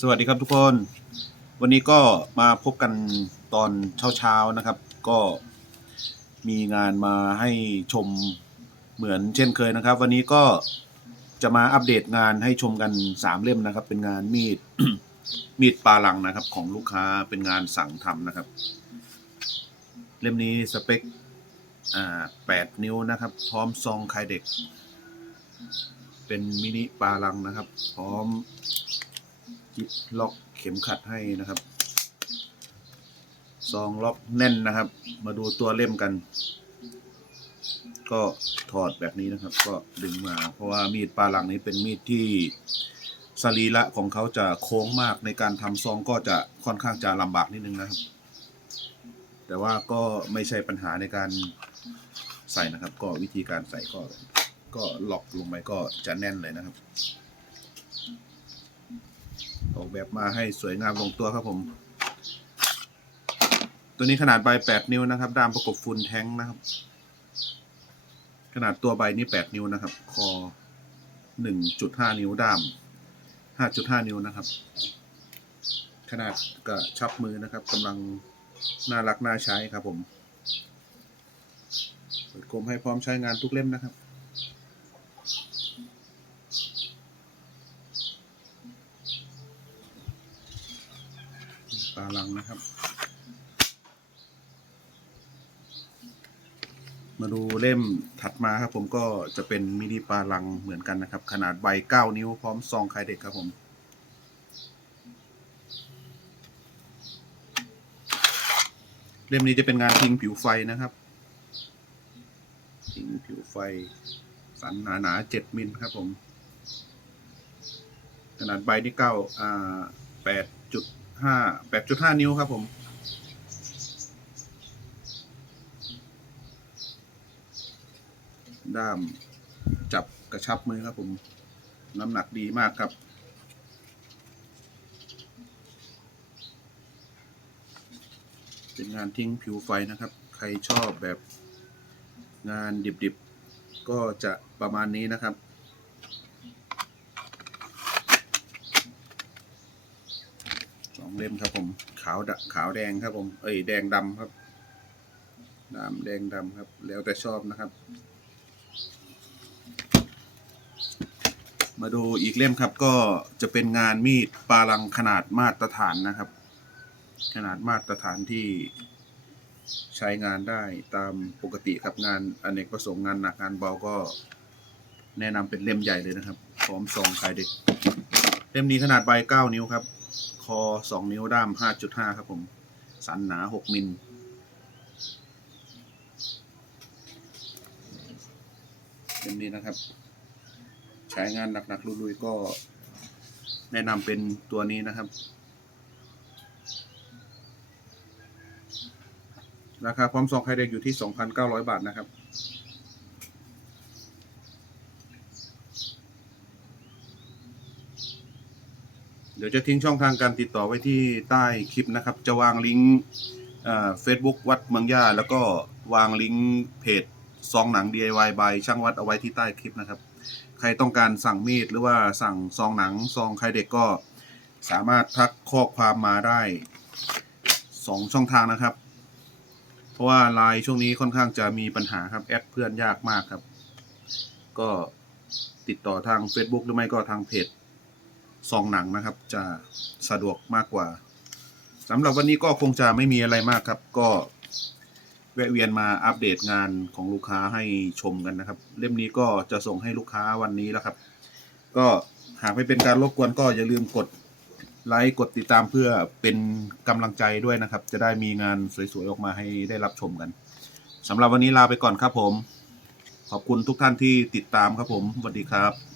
สวัสดีครับทุกคน วันนี้ก็มาพบกันตอนเช้าๆนะครับ ก็มีงานมาให้ชมเหมือนเช่นเคยนะครับ วันนี้ก็จะมาอัปเดตงานให้ชมกันสามเล่มนะครับ เป็นงานมีด มีดปลาลังนะครับ ของลูกค้าเป็นงานสั่งทำนะครับ เล่มนี้สเปคอ่าแปดนิ้วนะครับ พร้อมซองคายเด็ก เป็นมินิปลาลังนะครับ พร้อม ล็อกเข็มขัดให้นะครับซองล็อกแน่นนะครับ มาดูตัวเล่มกัน ก็ถอดแบบนี้นะครับ ก็ดึงมา เพราะว่ามีดปลาหลังนี้เป็นมีดที่สรีระของเขาจะโค้งมากในการทำซองก็จะค่อนข้างจะลำบากนิดนึงนะครับ แต่ว่าก็ไม่ใช่ปัญหาในการใส่นะครับ ก็วิธีการใส่ก็ก็ล็อกลงไปก็จะแน่นเลยนะครับ ออกแบบมาให้สวยงามลงตัวครับผม ตัวนี้ขนาดใบ8นิ้วนะครับ ด้ามประกบฟูลแท้งนะครับ ขนาดตัวใบนี้8นิ้วนะครับ คอ 1.5 นิ้วด้าม 5.5 นิ้วนะครับ ขนาดกระชับมือนะครับกำลังน่ารักน่าใช้ครับผม เปิดกลมให้พร้อมใช้งานทุกเล่มนะครับ ปลาลังนะครับ มาดูเล่มถัดมาครับ ผมก็จะเป็นมินิปลาลังเหมือนกันนะครับ ขนาดใบ9นิ้วพร้อมซองคลายเด็กครับผมเล่มนี้จะเป็นงานทิ้งผิวไฟนะครับทิ้งผิวไฟ สันหนาหนาๆ7มิลครับผม ขนาดใบที่เก้าอ่าแปดจุด ห้าแปดจุดห้านิ้วครับผมด้ามจับกระชับมือครับผม น้ำหนักดีมากครับ เป็นงานทิ้งผิวไฟนะครับ ใครชอบแบบงานดิบๆ ก็จะประมาณนี้นะครับ สอง เล่มครับผม ขาวดะขาวแดงครับผม เอ้ยแดงดำครับดำแดงดำครับ แล้วแต่ชอบนะครับ มาดูอีกเล่มครับ ก็จะเป็นงานมีดปาลังขนาดมาตรฐานนะครับ ขนาดมาตรฐานที่ใช้งานได้ตามปกติครับงานอเนกประสงค์งานหนักงานเบาก็แนะนำเป็นเล่มใหญ่เลยนะครับ พร้อมซองขายเด็ก เล่มนี้ขนาดใบ9นิ้วครับ คอ 2 นิ้วด้าม 5.5 ครับผม สันหนา 6 มิลเล่มนี้นะครับ ใช้งานหนักๆลุยๆก็แนะนำเป็นตัวนี้นะครับ ราคาพร้อมซองไข่เด็กอยู่ที่ 2,900 บาทนะครับ เดี๋ยวจะทิ้งช่องทางการติดต่อไว้ที่ใต้คลิปนะครับ จะวางลิงก์เฟซบุ๊กวัดเมืองย่า แล้วก็วางลิงก์เพจซองหนัง DIY by ช่างวัดเอาไว้ที่ใต้คลิปนะครับ ใครต้องการสั่งมีดหรือว่าสั่งซองหนังซองใครเด็กก็สามารถทักข้อความมาได้สองช่องทางนะครับ เพราะว่าไลน์ช่วงนี้ค่อนข้างจะมีปัญหาครับแอดเพื่อนยากมากครับ ก็ติดต่อทาง Facebook หรือไม่ก็ทางเพจ ซองหนังนะครับ จะสะดวกมากกว่าสำหรับวันนี้ก็คงจะไม่มีอะไรมากครับ ก็แวะเวียนมาอัปเดตงานของลูกค้าให้ชมกันนะครับ เล่มนี้ก็จะส่งให้ลูกค้าวันนี้แล้วครับ ก็หากไม่เป็นการรบกวนก็อย่าลืมกดไลค์กดติดตามเพื่อเป็นกำลังใจด้วยนะครับ จะได้มีงานสวยๆออกมาให้ได้รับชมกันสำหรับวันนี้ลาไปก่อนครับผม ขอบคุณทุกท่านที่ติดตามครับผมสวัสดีครับ